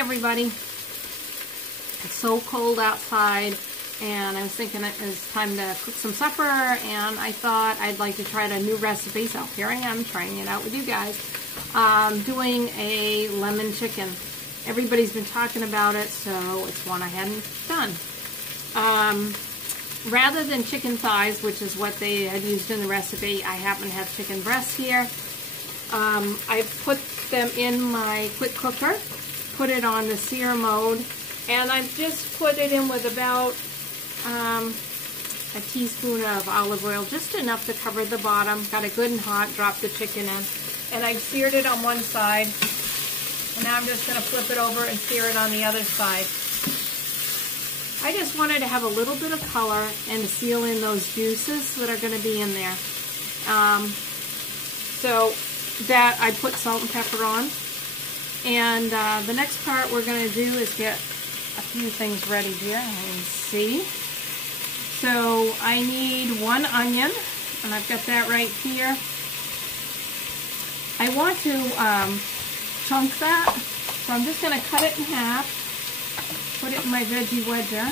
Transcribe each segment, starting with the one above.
everybody. It's so cold outside, and I was thinking it was time to cook some supper, and I thought I'd like to try a new recipe, so here I am trying it out with you guys. Doing a lemon chicken. Everybody's been talking about it, so it's one I hadn't done. Rather than chicken thighs, which is what they had used in the recipe, I happen to have chicken breasts here. I put them in my quick cooker, put it on the sear mode, and I've just put it in with about a teaspoon of olive oil, just enough to cover the bottom. Got it good and hot, dropped the chicken in, and I've seared it on one side, and now I'm just going to flip it over and sear it on the other side. I just wanted to have a little bit of color and to seal in those juices that are going to be in there. So that I put salt and pepper on. And the next part we're going to do is get a few things ready here. Let me see. So I need 1 onion, and I've got that right here. I want to chunk that, so I'm just going to cut it in half. Put it in my veggie wedger.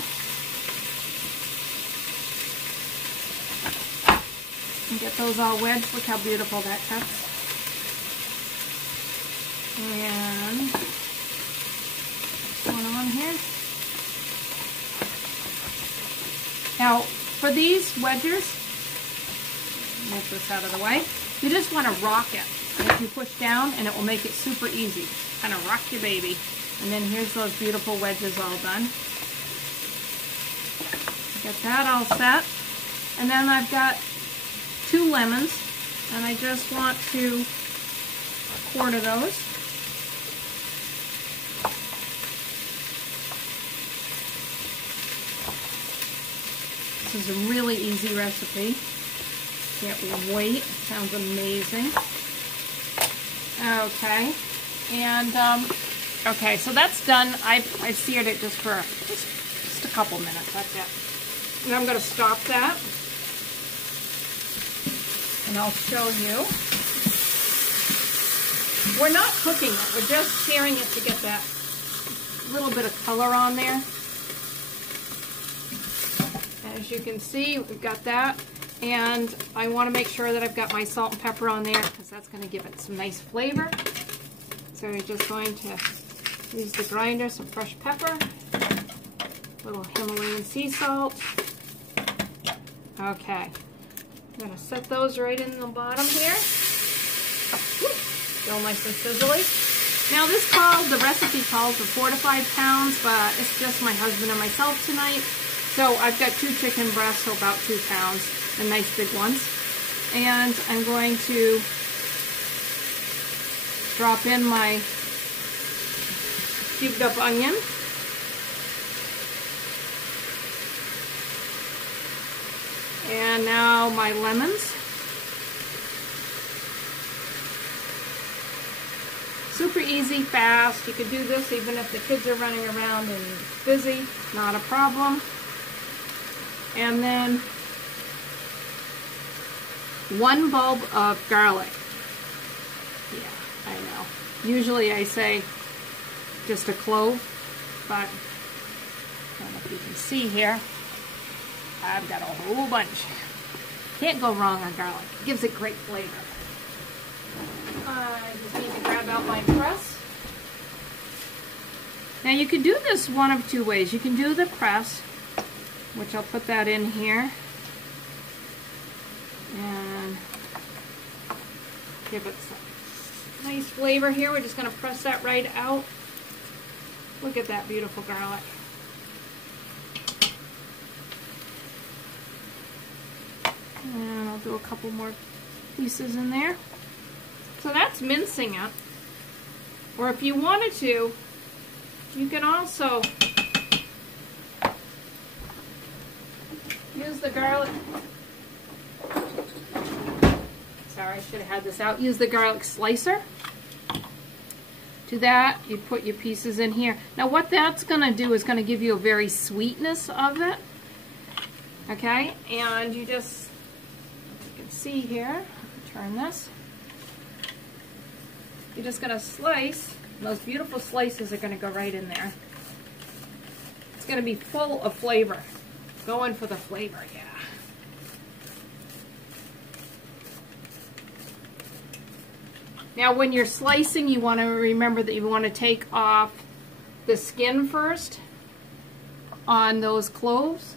And get those all wedged. Look how beautiful that cuts. And what's going on here? Now, for these wedgers, move this out of the way, you just want to rock it. If you push down, and it will make it super easy. Kind of rock your baby. And then here's those beautiful wedges all done. Get that all set. And then I've got 2 lemons, and I just want to quarter those. This is a really easy recipe. Can't wait. Sounds amazing. Okay. And okay, so that's done. I've seared it just for just a couple minutes. That's it. And I'm going to stop that. And I'll show you. We're not cooking it. We're just searing it to get that little bit of color on there. As you can see, we've got that. And I want to make sure that I've got my salt and pepper on there, because that's going to give it some nice flavor. So we're just going to use the grinder, some fresh pepper, a little Himalayan sea salt. Okay, I'm going to set those right in the bottom here. Still nice and sizzly. Now the recipe calls for 4 to 5 pounds, but it's just my husband and myself tonight. So I've got 2 chicken breasts, so about 2 pounds, the nice big ones. And I'm going to drop in my cubed up onion. And now my lemons. Super easy, fast. You could do this even if the kids are running around and busy. Not a problem. And then 1 bulb of garlic. Yeah, I know. Usually I say just a clove, but I don't know if you can see here. I've got a whole bunch. Can't go wrong on garlic. It gives it great flavor. I just need to grab out my press. Now you can do this one of 2 ways. You can do the press, which I'll put that in here. And give it some nice flavor here. We're just going to press that right out. Look at that beautiful garlic. And I'll do a couple more pieces in there. So that's mincing it. Or if you wanted to, you can also use the garlic. Sorry, I should have had this out. Use the garlic slicer. To that, you put your pieces in here. Now what that's going to do is going to give you a very sweetness of it. Okay, and you just, you can see here, turn this. You're just going to slice Those beautiful slices are going to go right in there. It's going to be full of flavor. Going for the flavor, yeah. Now when you're slicing, you want to remember that you want to take off the skin first on those cloves.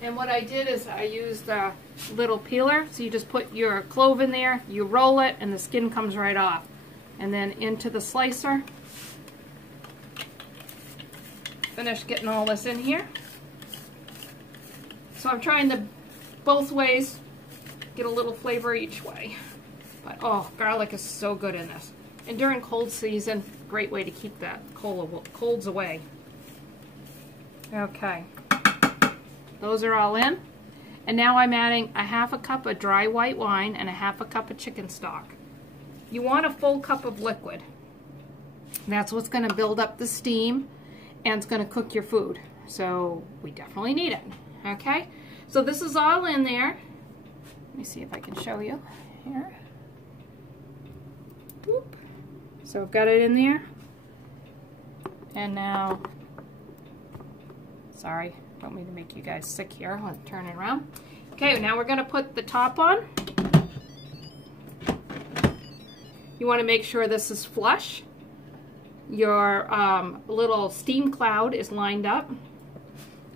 And what I did is I used a little peeler. So you just put your clove in there, you roll it, and the skin comes right off. And then into the slicer. Finish getting all this in here. So I'm trying to both ways get a little flavor each way. But oh, garlic is so good in this. And during cold season, great way to keep that colds away. Okay. Those are all in. And now I'm adding a 1/2 cup of dry white wine and a 1/2 cup of chicken stock. You want a full cup of liquid. That's what's going to build up the steam and it's going to cook your food. So we definitely need it. Okay? So this is all in there. Let me see if I can show you here. Whoop. So I've got it in there. And now, sorry, don't mean to make you guys sick here. I'll turn it around. Okay, now we're going to put the top on. You want to make sure this is flush. Your little steam cloud is lined up.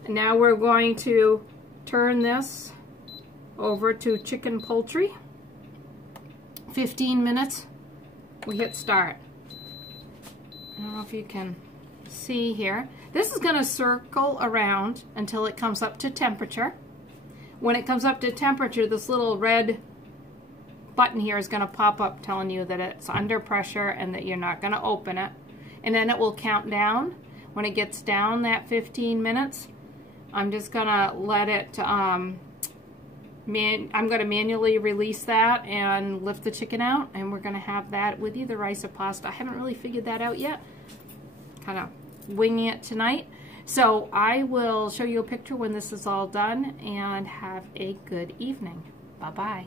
And now we're going to turn this over to chicken poultry. 15 minutes. We hit start. I don't know if you can see here. This is going to circle around until it comes up to temperature. When it comes up to temperature, this little red button here is going to pop up telling you that it's under pressure and that you're not going to open it. And then it will count down. When it gets down that 15 minutes, I'm just going to let it, I'm going to manually release that and lift the chicken out, and we're going to have that with either rice or pasta. I haven't really figured that out yet. Kind of winging it tonight. So I will show you a picture when this is all done, and have a good evening. Bye-bye.